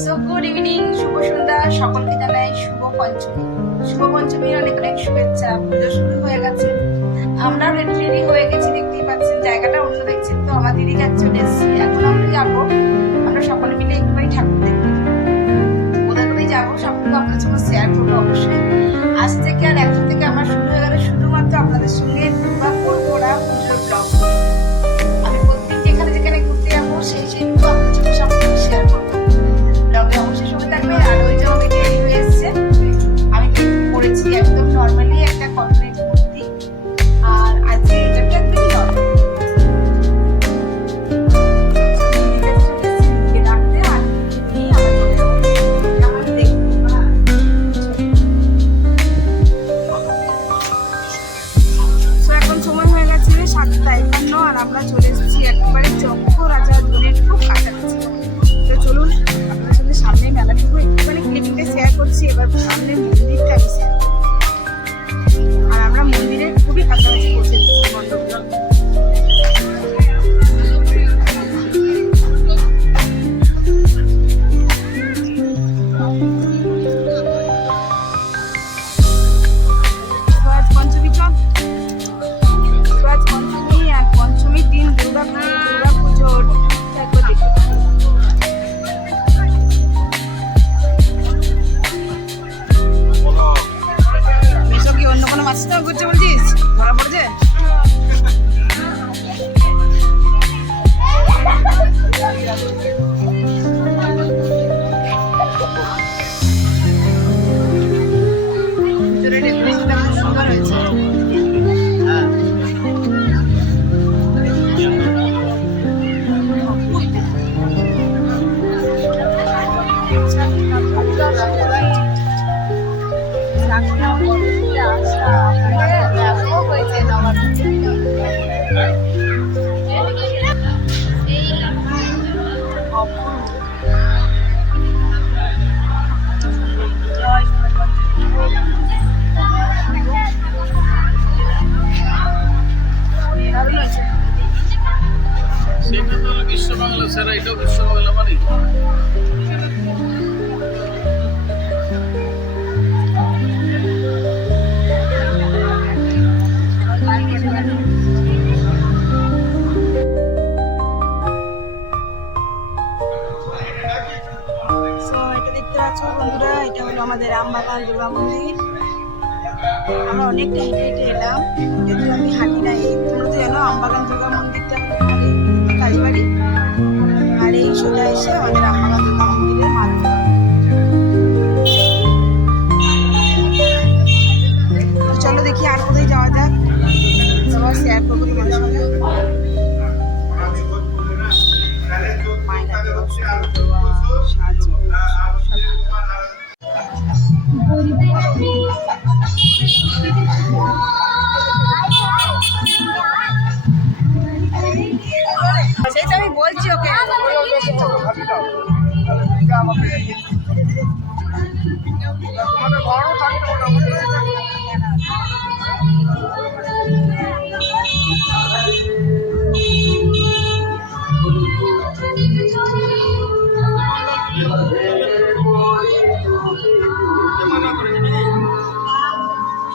So good evening, শুভ সন্ধ্যা, সকলকে জানাই শুভ পঞ্চমী। শুভ পঞ্চমীর অনেক অনেক শুভেচ্ছা। পুজো শুরু হয়ে গেছে, আমরা রেডি রেডি হয়ে গেছি, দেখতেই পাচ্ছেন। জায়গাটা অন্য দেখছেন তো, আমার দিদি যাচ্ছে, চলে এসেছি। এখন আমরা যাবো, আমরা সকলে মিলে একটুখানি ঠাকুর দেখতে। কোথায় কোথায় যাবো সবগুলো আপনার সঙ্গে শেয়ার করবো অবশ্যই। আজ থেকে আর এখন থেকে আমার শুরু হয়ে গেলে শুধুমাত্র আপনাদের সঙ্গে দুর্গা পুজোর ব্লগ। আমি প্রত্যেক যেখানে যেখানে ঘুরতে যাবো সেইটুকু আপনাদের সঙ্গে সবকিছু শেয়ার করবো। ব্লগে অবশ্যই সঙ্গে থাকবে। আর ওই যে আমি রেডি হয়ে এসছে, আমি পরেছি একদম নর্মালি একটা কটনের কুর্তি, আর আজকে এটা একদমই নর্মাল। এখন সময় হয়ে গেছে 7:51, আর আমরা চলে এসেছি একেবারে চক্র রাজা দোলের খুব কাছাকাছি। তো চলুন আপনার সাথে সামনে মেলাটুকু একটুখানি ক্লিপিংটা শেয়ার করছি। এবার সামনে মন্দিরটা আমি শেয়ার করছি, আর আমরা মন্দিরের খুবই কাছাকাছি পৌঁছে দিচ্ছি মণ্ডপটা। পঞ্চমীর দিন দুর্গা পুজোর একবার দেখতে এসব কি অন্য কোনো মাছ তো ঘুরছে বলছিস? ধরা পড়ছে? ভিতরে ডেকোরেশনটা খুব সুন্দর হয়েছে। সেটা তো হলো বিশ্ব বাংলা, স্যার এটাও বিশ্ব বাংলা মানে বন্ধুরা, এটা হলো আমাদের আমবাগান দুর্গা মন্দির। আমরা অনেকটা হেঁটে হেঁটে এলাম, যদিও আমি হাঁটি না। এই তোমরা তো জানো আমবাগান দুর্গা মন্দিরটা কালীবাড়ি, আর এই সোজা এসে আমাদের আমবাগান দুর্গা মন্দিরের মাত্র। চলো দেখি আর কোথায় যাওয়া যাক, সবার শেয়ার করবো তোমাদের সঙ্গে। সেটা আমি বলছি ওকে।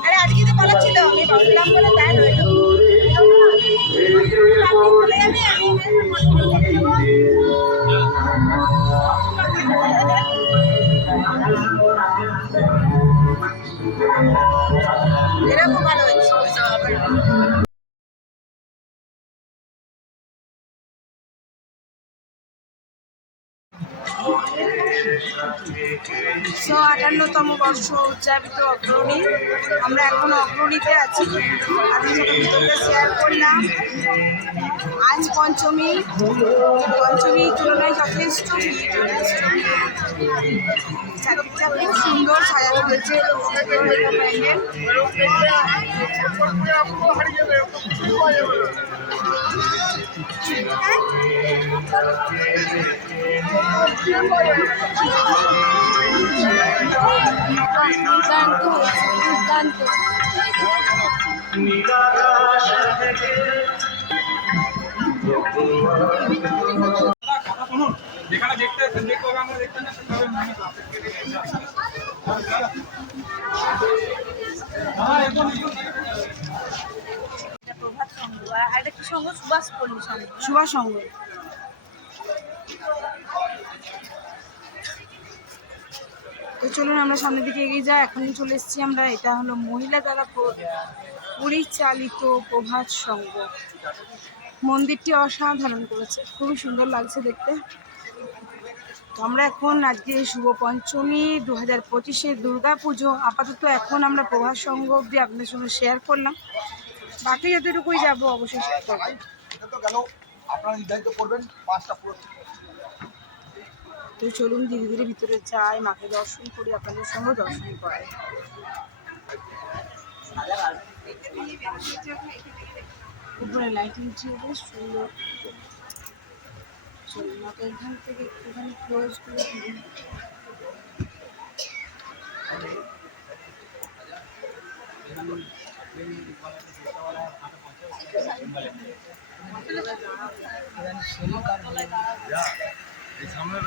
আরে আজকে তো বলা ছিল, আমি ভাবলাম বলে তাই রইল। এরকম ভালো হচ্ছে। সো 58তম বর্ষ উদযাপিত অগ্রণী। আমরা এখন অগ্রণীতে আছি, আপনার সাথে ভিতরটা শেয়ার করলাম। আজ পঞ্চমীর তুলনায় যথেষ্ট চারদিকটা খুব সুন্দর সাজানো হয়েছে, প্যান্ডেল। দুর্দান্ত। যেখানে দেখতে আসেন দেখবো আমরা দেখতে না সুভাষ পল্লী সংঘ। সুভাষ সংঘ। তো চলুন আমরা সামনের দিকে এগিয়ে যাই। এখনই চলে এসেছি আমরা, এটা হলো মহিলা দ্বারা পরিচালিত প্রভাত সংঘ। মন্দিরটি অসাধারণ করেছে, খুবই সুন্দর লাগছে দেখতে। তো আমরা এখন আজকে শুভ পঞ্চমী 2025 দুর্গা পুজো, আপাতত এখন আমরা প্রভাত সংঘ অব্দি আপনাদের সঙ্গে শেয়ার করলাম, বাকি যতটুকুই যাবো অবশ্যই শেয়ার করবো। তো চলুন ধীরে ধীরে ভিতরে যাই, মাকে দর্শন করি, আপনাদের সঙ্গে দর্শন করাই। উপরে লাইটিং ছিল বেশ সুন্দর। চলুন মাকে এখান থেকে একটুখানি ক্লোজ করে দিই। সামনে